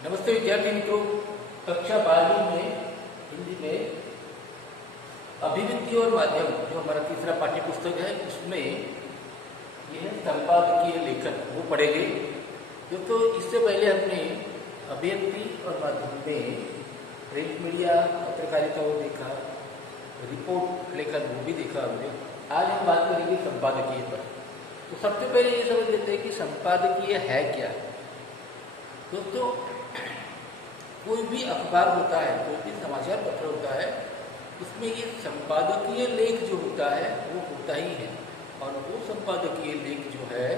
नमस्ते विद्यार्थी मित्रों। कक्षा 12वीं में हिंदी में अभिव्यक्ति और माध्यम जो हमारा तीसरा पाठ्य पुस्तक है उसमें यह संपादकीय लेखन वो पढ़ेंगे। तो इससे पहले हमने अभिव्यक्ति और माध्यम में प्रिंट मीडिया पत्रकारिता वो देखा, रिपोर्ट लेखन वो भी देखा हमने। आज हम बात करेंगे संपादकीय पर। तो सबसे पहले ये समझ लेते हैं कि संपादकीय है क्या। दोस्तों, कोई भी अखबार होता है, कोई भी समाचार पत्र होता है, उसमें ये संपादकीय लेख जो होता है वो होता ही है। और वो संपादकीय लेख जो है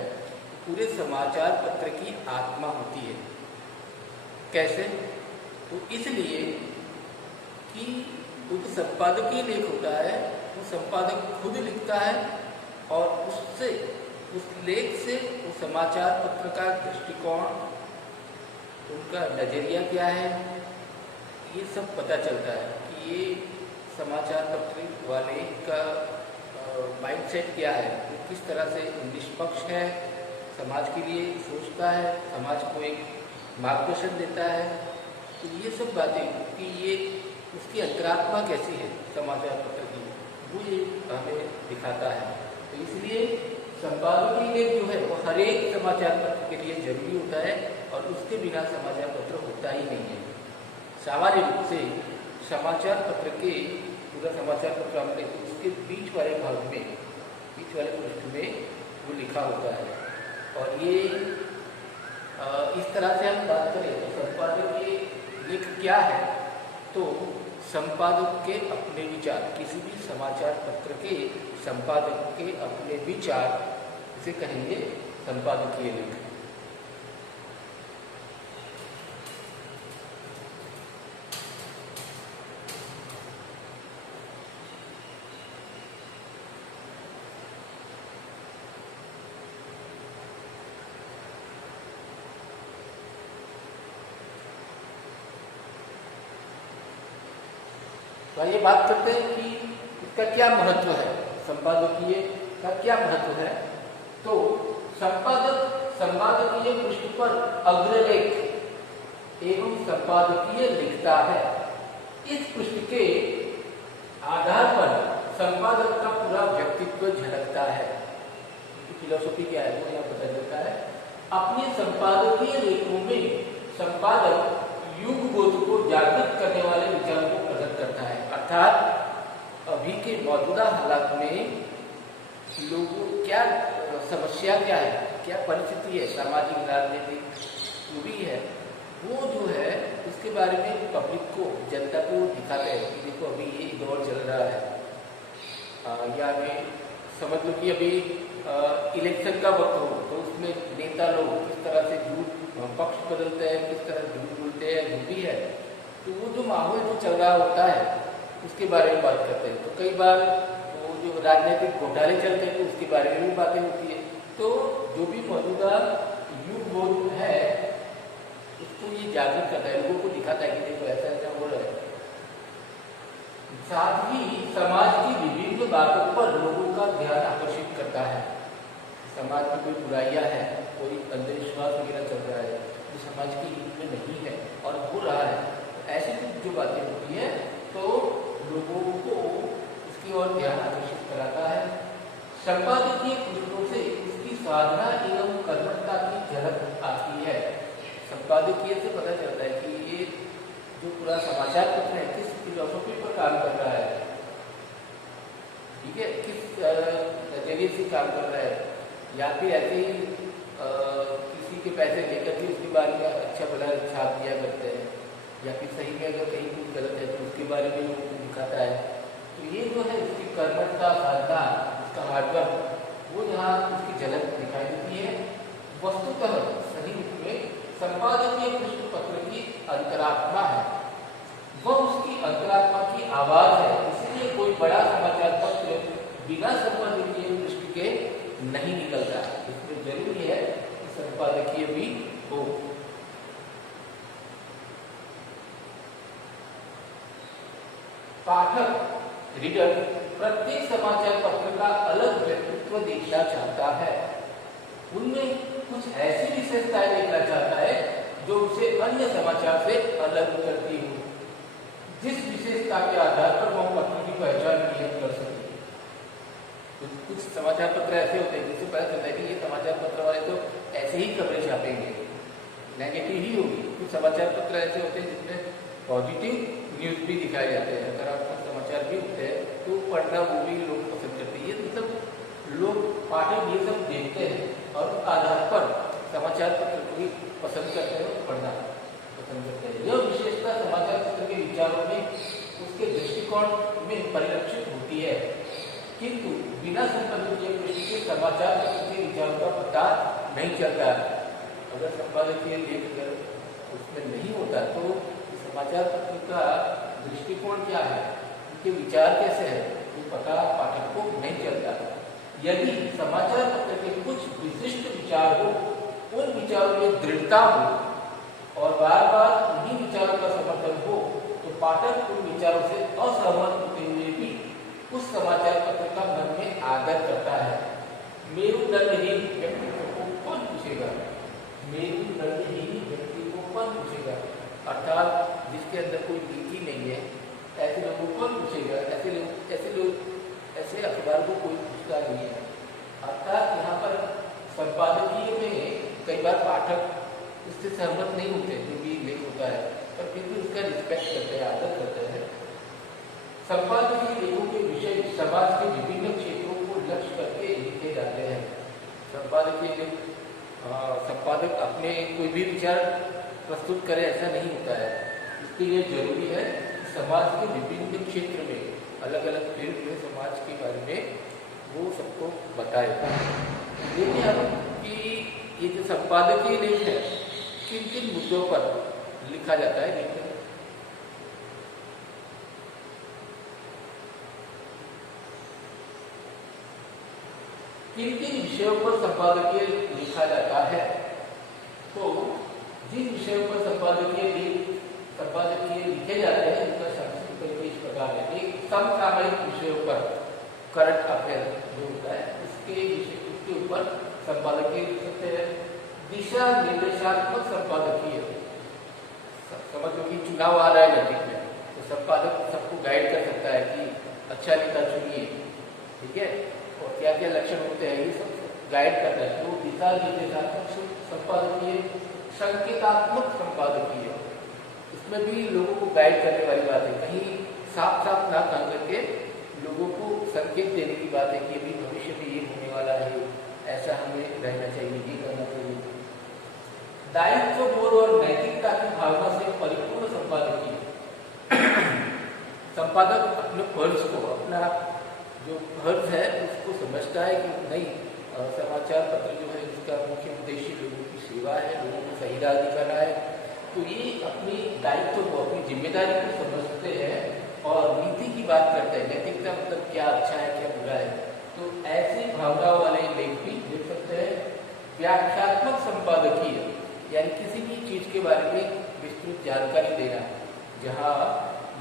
पूरे समाचार पत्र की आत्मा होती है। कैसे? तो इसलिए कि वो जो संपादकीय लेख होता है वो संपादक खुद लिखता है और उससे, उस लेख से वो समाचार पत्र का दृष्टिकोण, उनका नज़रिया क्या है, ये सब पता चलता है कि ये समाचार पत्र वाले का माइंडसेट क्या है, वो किस तरह से निष्पक्ष है, समाज के लिए सोचता है, समाज को एक मार्गदर्शन देता है। तो ये सब बातें कि ये उसकी अंतरात्मा कैसी है समाचार पत्र की, वो ये हमें दिखाता है। तो इसलिए संपादकीय लेख जो है वो हर एक समाचार पत्र के लिए जरूरी होता है और उसके बिना समाचार पत्र होता ही नहीं है। सामान्य रूप से समाचार पत्र के, पूरा समाचार पत्र हमने उसके बीच वाले भाग में, बीच वाले पृष्ठ में वो लिखा होता है। और ये इस तरह से हम बात करें तो संपादकीय लेख क्या है, तो संपादक के अपने विचार, किसी भी समाचार पत्र के संपादक के अपने विचार, इसे कहेंगे संपादकीय लेख। तो ये बात करते हैं कि इसका क्या महत्व है, संपादकीय का क्या महत्व है। तो संपादकीय पृष्ठ पर अग्रलेख एवं संपादकीय लिखता है। इस पृष्ठ के आधार पर संपादक का पूरा व्यक्तित्व झलकता है। फिलॉसफी क्या है वो यहाँ पता चलता है। अपने संपादकीय लेखों में संपादक युग बोध को जागृत करने वाले विचारों को प्रकट करता है। अर्थात अभी के मौजूदा हालात में लोगों क्या समस्या, क्या है, क्या परिस्थिति है, सामाजिक राजनीतिक जो भी है, वो जो है उसके बारे में पब्लिक को, जनता को दिखाते हैं कि देखो अभी ये दौर चल रहा है। या में समझ लो कि अभी इलेक्शन का वक्त हो तो उसमें नेता लोग किस तरह से झूठ पक्ष बदलते हैं, किस तरह झूठ बोलते हैं, जो भी है, तो वो जो माहौल जो चल रहा होता है उसके बारे में बात करते हैं। तो कई बार वो जो राजनीतिक घोटाले चलते हैं तो उसके बारे में भी बातें होती है। तो जो भी मौजूदा युग बोध है उसको ये जागृत करता है, लोगों को दिखाता है कि देखो ऐसा ऐसा हो रहा है। साथ ही समाज की विभिन्न बातों पर लोगों का ध्यान आकर्षित करता है। समाज में कोई बुराइयां हैं, कोई अंधविश्वास वगैरह चल रहा है जो समाज के हित में नहीं है और हो रहा है, ऐसी जो बातें होती है तो लोगों को उसकी ओर ध्यान आकर्षित कराता है। संपादकीय पृष्ठों से उसकी साधना एवं कर्मठता की झलक आती है। संपादकीय से पता चलता है कि ये जो पूरा समाचार पत्र है किस फिलॉसफी पर काम कर रहा है, ठीक है, किस नजरिए से काम कर रहा है, या फिर ऐसे ही किसी के पैसे लेकर के उसके बारे में अच्छा भला छाप दिया करते हैं, या फिर सही में अगर कहीं कुछ गलत है तो उसके बारे में लोगों को दिखाता है। तो ये जो है उसकी कर्मठता, साधना, उसका हार्डवर्क, वो यहाँ उसकी झलक दिखाई देती है। वस्तुतः सही रूप में संपादकीय पृष्ठ पत्र की अंतरात्मा है, वह उसकी अंतरात्मा की आवाज है। इसलिए कोई बड़ा समाचार पत्र बिना संपादकीय पृष्ठ के नहीं निकलता। इसमें जरूरी है कि संपादकीय भी हो। पाठक, रीडर प्रत्येक समाचार पत्र का अलग व्यक्तित्व देखना चाहता है, उनमें कुछ ऐसी विशेषताएं देखना चाहता है जो उसे अन्य अन्य समाचार से अलग करती हो, जिस विशेषता के आधार पर हम पत्र की पहचान नियत कर सके। कुछ समाचार पत्र ऐसे होते हैं जिससे पता चलता है कि ये समाचार पत्र वाले तो ऐसे ही खबरें छापेंगे, नेगेटिव ही होगी। कुछ समाचार पत्र ऐसे होते हैं जिसमें पॉजिटिव न्यूज भी दिखाए जाते हैं, सकारात्मक समाचार भी होते हैं, तो पढ़ना वो भी लोग पसंद करते हैं। ये मतलब लोग पाठक ये सब देखते हैं और उस आधार पर समाचार पत्र को भी पसंद करते हैं और पढ़ना पसंद करते हैं। यह विशेषता समाचार पत्र के विचारों में, उसके दृष्टिकोण में परिलक्षित होती है, किंतु बिना संपादकीय पृष्ठ के समाचार पत्र के विचारों का पता नहीं चलता। अगर संपादकीय लेख अगर उसमें नहीं होता तो समाचार पत्र का दृष्टिकोण क्या है, उनके विचार कैसे है, वो पता पाठक को नहीं चलता। यदि समाचार पत्र के कुछ विशिष्ट विचार हो, उन विचारों में दृढ़ता हो और बार बार उन्हीं विचारों का समर्थन हो, तो पाठक उन विचारों से असहमत होते हुए भी उस समाचार पत्र का मन में आदर करता है। मेरुदंडहीन व्यक्ति को कौन पूछेगा, मेरुदंडहीन व्यक्ति को कौन पूछेगा, अर्थात जिसके अंदर कोई नीति नहीं है, ऐसे लोगों को कौन पूछेगा, ऐसे अखबार को कोई पूछता नहीं है। अर्थात यहाँ पर संपादकीय में कई बार पाठक उससे सहमत नहीं होते, जो भी लेख होता है, पर फिर भी उसका रिस्पेक्ट करते हैं, आदर करते हैं। संपादकीय लेखों के विषय समाज के विभिन्न क्षेत्रों को लक्ष्य करके लिखे जाते हैं। संपादकीय लेख संपादक अपने कोई भी विचार प्रस्तुत करे ऐसा नहीं होता है। इसके लिए जरूरी है कि समाज के विभिन्न क्षेत्र में अलग अलग फील्ड में समाज के बारे में वो सबको बताए। देखिए अब कि ये जो संपादकीय लेख है किन किन मुद्दों पर लिखा जाता है, देखते हैं। किन किन विषयों पर संपादकीय लिखा जाता है, तो जिन विषयों पर संपादकीय लिखे जाते हैं उनका संक्षिप्त परिचय इस प्रकार है। एक समसामयिक विषयों पर, करंट अफेयर जो होता है उसके ऊपर संपादकीय लिख सकते हैं। दिशा निर्देशात्मक संपादकीय, समझ लो कि चुनाव आ रहा है नजदीक में, तो संपादक सबको गाइड कर सकता है कि अच्छा नेता चुनिए, ठीक है, और क्या क्या लक्षण होते हैं ये सब गाइड करता है। तो दिशा निर्देशात्मक संपादकीय। संकेतात्मक संपादकीय, इसमें भी लोगों को गाइड करने वाली बात है, कहीं साफ साफ ना कह करके लोगों को संकेत देने की बात है कि अभी भविष्य में ये होने वाला है, ऐसा हमें रहना चाहिए, ये करना चाहिए। दायित्व बोध और नैतिकता की भावना से परिपूर्ण संपादकीय। संपादक अपने फर्ज को, अपना जो फर्ज है उसको समझता है कि नहीं, समाचार पत्र जो है इसका मुख्य उद्देश्य लोगों की सेवा है, लोगों को सही राह दिखाना है, तो ये अपनी दायित्व को, अपनी जिम्मेदारी को समझते हैं और नीति की बात करते हैं। नैतिकता मतलब क्या अच्छा है क्या बुरा है, तो ऐसी भावनाओं वाले लेख भी लिख सकते हैं। व्याख्यात्मक संपादकीय, यानी किसी भी चीज के बारे में विस्तृत जानकारी देना, जहाँ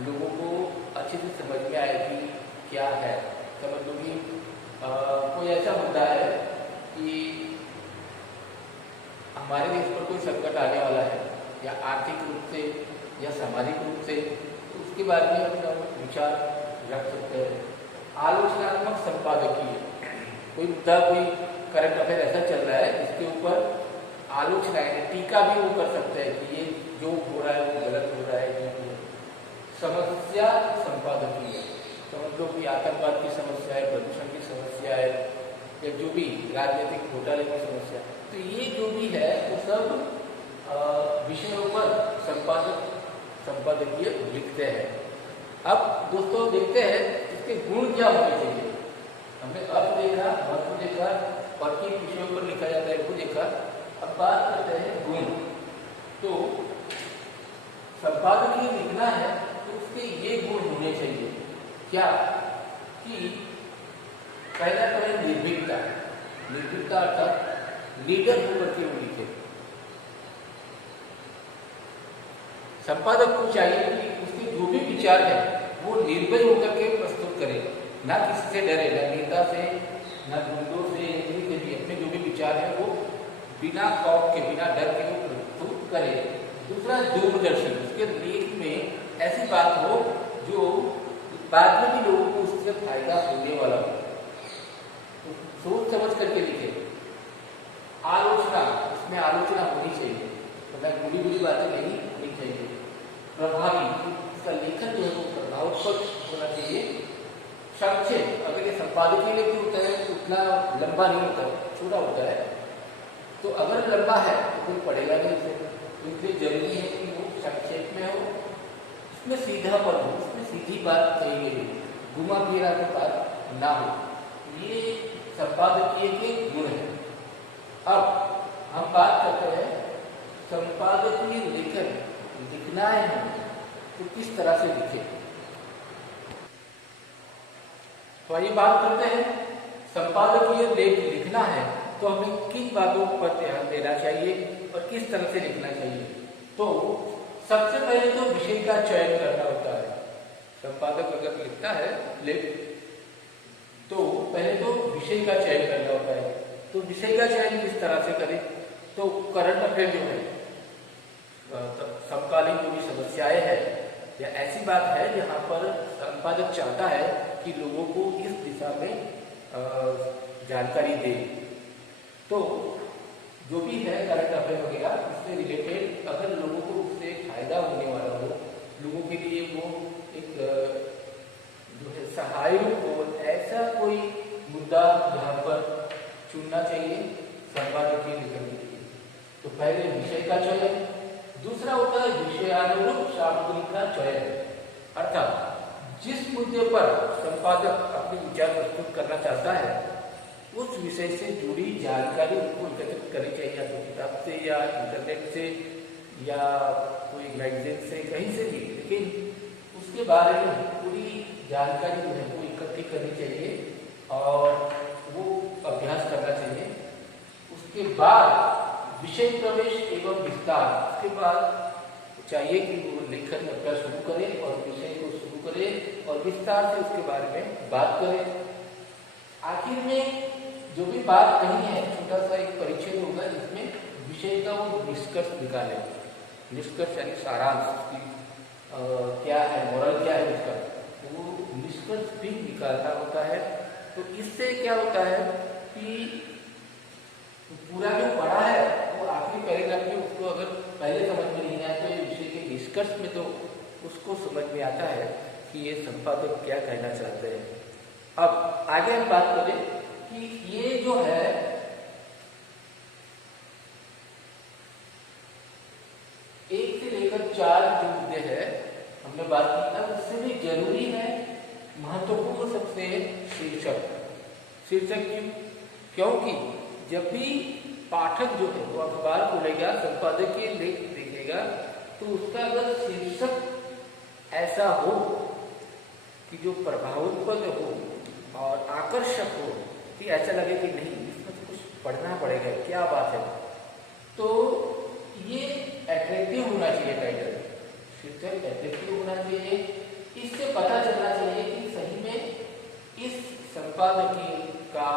लोगों को अच्छे से समझ में आए कि क्या है। समझ लो कि कोई ऐसा मुद्दा है कि हमारे देश पर कोई संकट आने वाला है, या आर्थिक रूप से या सामाजिक रूप से, तो उसके बारे में अपना विचार रख सकते हैं। आलोचनात्मक संपादकीय, कोई मुद्दा, कोई करंट अफेयर ऐसा चल रहा है जिसके ऊपर आलोचना है, टीका भी वो कर सकते हैं कि ये जो हो रहा है वो गलत हो रहा है। समस्या संपादकीय, समझ लो कि आतंकवाद की समस्या है, प्रदूषण की समस्या है, या जो भी राजनीतिक घोटाले की समस्या, तो ये जो भी है वो सब विषयों पर संपादकीय लिखते हैं। अब दोस्तों देखते हैं इसके गुण क्या होने चाहिए। हमने अर्थ देखा, महत्व देखा और किन विषयों पर लिखा जाता है वो देखा। अब बात करते हैं गुण। तो संपादकीय लिखना है तो उसके ये गुण होने चाहिए, क्या कि पहला करें निर्भीकता। निर्भीकता अर्थात लीडर होकर के वो लिखे। संपादक को चाहिए कि उसके जो भी विचार है वो निर्भय होकर के प्रस्तुत करे, ना किसी से डरे, ना नेता से, ना गुंडों से, किसी से भी। अपने जो भी विचार है वो बिना खौफ के, बिना डर के वो प्रस्तुत करे। दूसरा दूरदर्शी, उसके लेख में ऐसी बात हो जो बाद में भी लोगों को उससे फायदा होने वाला हो, तो सोच समझ करके लिखे। आलोचना, उसमें आलोचना होनी चाहिए, मतलब बुरी बुरी बातें नहीं होनी चाहिए। प्रभावी, उसका लेखन जो है वो प्रभावक होना चाहिए। संक्षेप, अगर ये संपादकीय लेख होता है तो उतना लंबा नहीं होता है, छोटा होता है, तो अगर लंबा है तो कोई पढ़ेगा नहीं उसे, तो इसलिए जरूरी है कि वो संक्षेप में हो, उसमें सीधापन हो, उसमें सीधी बात चाहिए, घुमा फिरा के बात ना हो। ये संपादकीय के गुण है। अब हम बात करते हैं संपादकीय लेखन लिखना है हमें तो किस तरह से लिखे। तो आइए बात करते हैं, संपादकीय लेख लिखना है तो हमें किन बातों पर ध्यान देना चाहिए और किस तरह से लिखना चाहिए। तो सबसे पहले तो विषय का चयन करना होता है। संपादक अगर लिखता है लेख तो पहले तो विषय का चयन करना होता है। तो विषय का चयन किस तरह से करें, तो करंट अफेयर जो है, समकालीन जो भी समस्याएं हैं या ऐसी बात है जहां पर संपादक चाहता है कि लोगों को इस दिशा में जानकारी दे, तो जो भी है करंट अफेयर वगैरह इससे रिलेटेड अगर लोगों को उससे फायदा होने वाला हो, लोगों के लिए वो एक जो है सहायक हो, ऐसा कोई मुद्दा यहाँ पर चुनना चाहिए संपादकीय लेखन के लिए। तो पहले विषय का चयन, दूसरा होता है विषयानुरूप सामग्री का चयन, अर्थात जिस मुद्दे पर संपादक अपने विचार प्रस्तुत करना चाहता है उस विषय से जुड़ी जानकारी उनको एकत्रित करनी चाहिए, या तो किताब से या इंटरनेट से या कोई मैगजीन से, कहीं से भी, लेकिन उसके बारे में पूरी जानकारी जो है वो इकट्ठी करनी चाहिए और वो अभ्यास करना चाहिए। उसके बाद विषय प्रवेश एवं विस्तार, उसके बाद चाहिए कि वो लेखन अभ्यास शुरू करें और विषय को शुरू करें और विस्तार से उसके बारे में बात करें। आखिर में जो भी बात कही है, छोटा सा एक परिच्छेद होगा जिसमें विषय का वो निष्कर्ष निकाले। निष्कर्ष यानी सारांश, उसकी क्या है, मोरल क्या है उसका, तो वो निष्कर्ष भी निकालना होता है। तो इससे क्या होता है कि पूरा जो पढ़ा है वो आखिरी पैराग्राफ में उसको अगर पहले समझ में नहीं आया तो विषय के निष्कर्ष में तो उसको समझ में आता है कि ये संपादक क्या कहना चाहते हैं। अब आगे हम बात करें कि ये जो है एक से लेकर 4 जो मुद्दे हैं हमने बात की, अब उससे भी जरूरी है महत्वपूर्ण सबसे शीर्षक। शीर्षक क्योंकि जब भी पाठक जो है वो अखबार खोलेगा, संपादकीय लेख देखेगा, तो उसका अगर शीर्षक ऐसा हो कि जो प्रभावोत्पन्न हो और आकर्षक हो कि ऐसा लगे कि नहीं इसमें तो कुछ पढ़ना पड़ेगा, क्या बात है, तो ये अट्रैक्टिव होना चाहिए। टाइटल शीर्षक अट्रैक्टिव होना चाहिए। इससे पता चलना चाहिए कि सही में इस संपादकीय का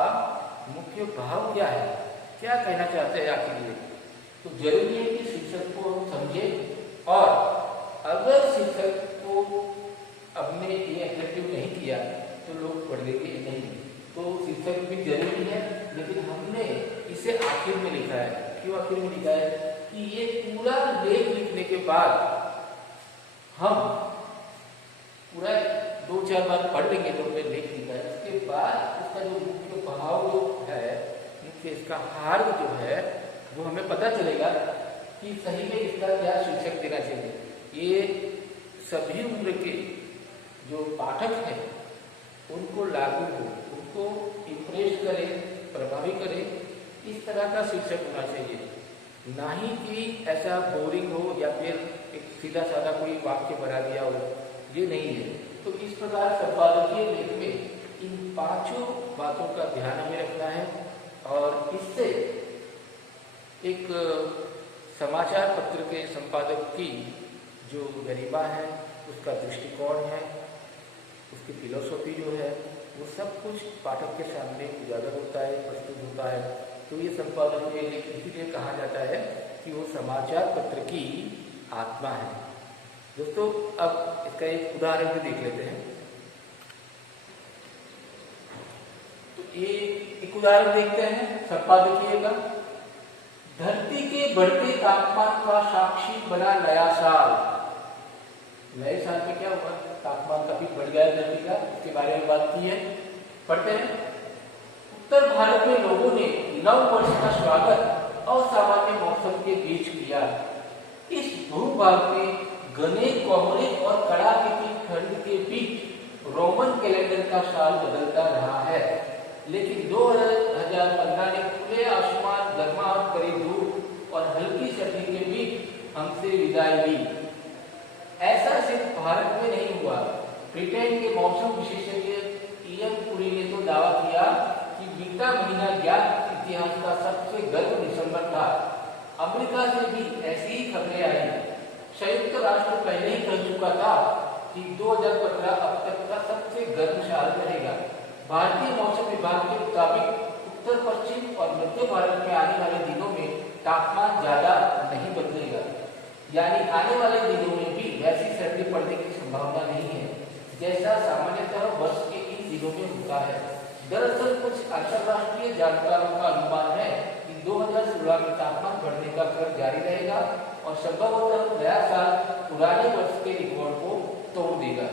मुख्य भाव क्या है, क्या कहना चाहते हैं आखिर ये। तो जरूरी है कि शीर्षक को हम समझें, और अगर शीर्षक को हमने ये अट्रैक्टिव नहीं किया तो लोग पढ़ेंगे नहीं। तो शीर्षक भी जरूरी है, लेकिन हमने इसे आखिर में लिखा है। क्यों आखिर में लिखा है कि ये पूरा लेख लिखने के बाद हम पूरा 2-4 बार पढ़ लेंगे जो हमने लेख लिखा है, उसके बाद उसका जो मुख्य भाव जो है, मुख्य इसका हार्द जो है वो हमें पता चलेगा कि सही में इसका क्या शीर्षक देना चाहिए। ये सभी उम्र के जो पाठक हैं उनको लागू हो, उनको इम्प्रेस करे, प्रभावी करे, इस तरह का शीर्षक होना चाहिए। ना ही कि ऐसा बोरिंग हो या फिर एक सीधा साधा कोई वाक्य बना दिया हो, ये नहीं है। तो इस प्रकार संपादकीय लेख में इन 5 बातों का ध्यान हमें रखना है, और इससे एक समाचार पत्र के संपादक की जो गरिमा है, उसका दृष्टिकोण है, उसकी फिलोसॉफी जो है, वो सब कुछ पाठक के सामने उजागर होता है, प्रस्तुत होता है। तो ये संपादकीय लेख इसीलिए कहा जाता है कि वो समाचार पत्र की आत्मा है। दोस्तों अब इसका एक उदाहरण भी देख लेते हैं। तो ये एक उदाहरण देखते हैं संपादकीय का। धरती के बढ़ते तापमान का साक्षी बना नया साल। नए साल में क्या हुआ, तापमान काफी बढ़ गया धरती का, इसके बारे में बात की है। पढ़ते हैं। उत्तर भारत में लोगों ने नव वर्ष का स्वागत असामान्य मौसम के बीच किया। इस भूभाग में घने कोहरे और कड़ाके की ठंड के बीच रोमन कैलेंडर का साल बदलता रहा है, लेकिन 2015 ने खुले आसमान, गर्माहट भरी धूप और हल्की सर्दी के बीच हमसे विदाई ली। ऐसा सिर्फ भारत में नहीं हुआ। ब्रिटेन के मौसम विशेषज्ञ इयन पुरी ने तो दावा किया कि बीता महीना ज्ञात इतिहास का सबसे गर्म दिसंबर था। अमेरिका से भी ऐसी ही खबरें आई। संयुक्त राष्ट्र पहले ही कह चुका था कि 2015 अब तक का सबसे गर्म साल रहेगा। भारतीय मौसम विभाग के मुताबिक उत्तर पश्चिम और मध्य भारत में आने वाले दिनों में तापमान ज्यादा नहीं बदलेगा, यानी आने वाले दिनों में भी वैसी सर्दी पड़ने की संभावना नहीं है जैसा सामान्यतः वर्ष के इन दिनों में होता है। दरअसल कुछ अंतरराष्ट्रीय जानकारों का अनुमान है कि 2016 में तापमान बढ़ने का क्रम जारी रहेगा और संभवतः नया साल पुराने वर्ष के रिकॉर्ड को तोड़ देगा।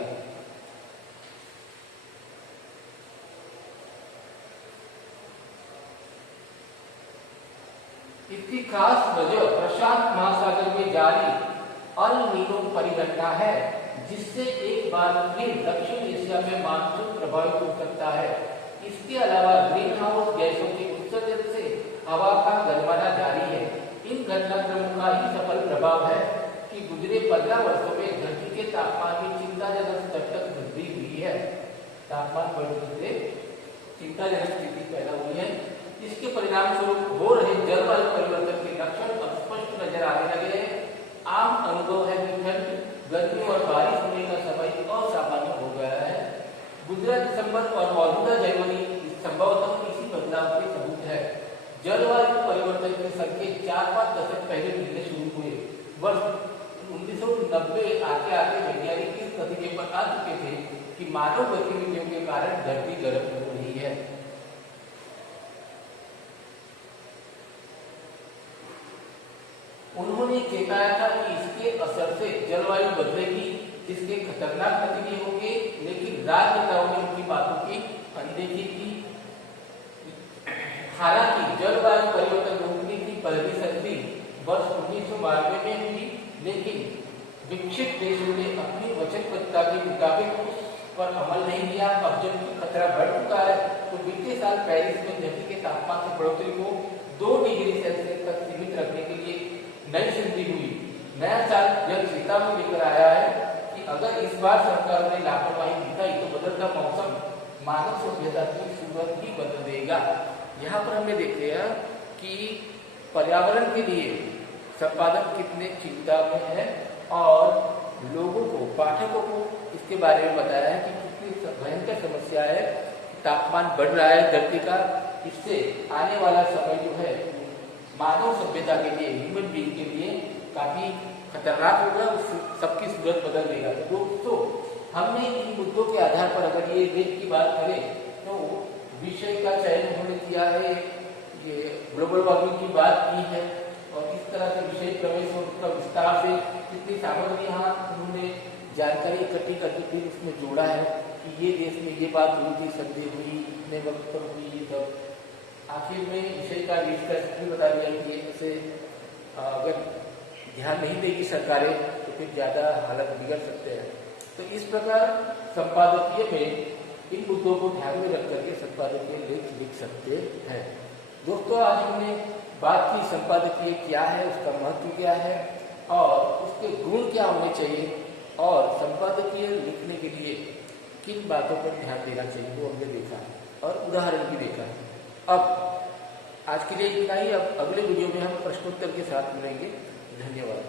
इसकी खास वजह प्रशांत महासागर में जारी अल नीनो परिघटना है, जिससे एक बार फिर दक्षिण एशिया में मानसून प्रभावित हो सकता है। इसके अलावा ग्रीन हाउस गैसों के उत्सर्जन से हवा का गरमाना जारी है। इन घटनाक्रमों का ही सफल प्रभाव है कि गुजरे 15 वर्षों में धरती के तापमान में चिंताजनक स्तर तक वृद्धि हुई है। तापमान बढ़ने से चिंताजनक स्थिति पैदा हुई है। इसके परिणाम स्वरूप हो रहे जलवायु परिवर्तन के लक्षण अब स्पष्ट नजर आने लगे हैं। आम अनुभव है कि ठंड, गर्मी और बारिश होने का समय असामान्य हो गया है। गुजरा दिसंबर और मौजूदा जनवरी संभवतः इसी बदलाव के सबूत है। जलवायु परिवर्तन के संकेत 4-5 दशक पहले मिलने शुरू हुए। वर्ष 1990 आते आते वैज्ञानिक इस नतीजे पर आ चुके थे कि मानव गतिविधियों के कारण धरती गर्म हो रही है। उन्होंने चेताया था कि इसके असर से जलवायु बदलेगी, जिसके खतरनाक नतीजे होंगे, लेकिन राजनेताओं ने उनकी बातों की अनदेखी की। हालांकि जलवायु परिवर्तन रोकने की पहली सर्दी वर्ष 1992 में हुई, लेकिन विकसित देशों ने अपनी वचनबद्धता के मुताबिक उस पर अमल नहीं किया। अब जबकि खतरा बढ़ चुका है, तो बीते साल पेरिस में धरती के तापमान की बढ़ोतरी को 2 डिग्री सेल्सियस तक सीमित रखने के लिए नई संधि हुई। नया साल यह चेतावनी लेकर आया है कि अगर इस बार सरकार ने लापरवाही दिखाई तो बदलता मौसम मानव सभ्यता की सूरत ही बदल देगा। यहाँ पर हमने देख लिया कि पर्यावरण के लिए संपादक कितने चिंता में है और लोगों को, पाठकों को इसके बारे में बताया है कि कितनी भयंकर समस्या है। तापमान बढ़ रहा है धरती का, इससे आने वाला समय जो है मानव सभ्यता के लिए, ह्यूमन बीइंग के लिए काफी खतरनाक होगा, सबकी सूरत बदल देगा। तो दोस्तों, हमने इन मुद्दों के आधार पर अगर ये देश की बात करें तो विषय का चयन उन्होंने किया है, ये ग्लोबल वार्मिंग की बात की है और इस तरह के विषय प्रवेश और उसका विस्तार से कितनी सामग्री यहाँ उन्होंने जानकारी इकट्ठी करके फिर उसमें जोड़ा है कि ये देश में ये बात हुई थी, संधि हुई, इतने वक्त पर हुई, ये सब आखिर में विषय का निष्कर्ष भी बता दिया कि ऐसे अगर ध्यान नहीं देगी सरकारें तो फिर ज़्यादा हालत बिगड़ सकते हैं। तो इस प्रकार संपादकीय में इन मुद्दों को ध्यान में रख करके संपादकीय लेख लिख सकते हैं। दोस्तों, आज हमने बात की संपादकीय क्या है, उसका महत्व क्या है और उसके गुण क्या होने चाहिए और संपादकीय लिखने के लिए किन बातों पर ध्यान देना चाहिए, वो हमने देखा है और उदाहरण भी देखा है। अब आज के लिए इतना ही। अब अगले वीडियो में हम प्रश्नोत्तर के साथ मिलेंगे। धन्यवाद।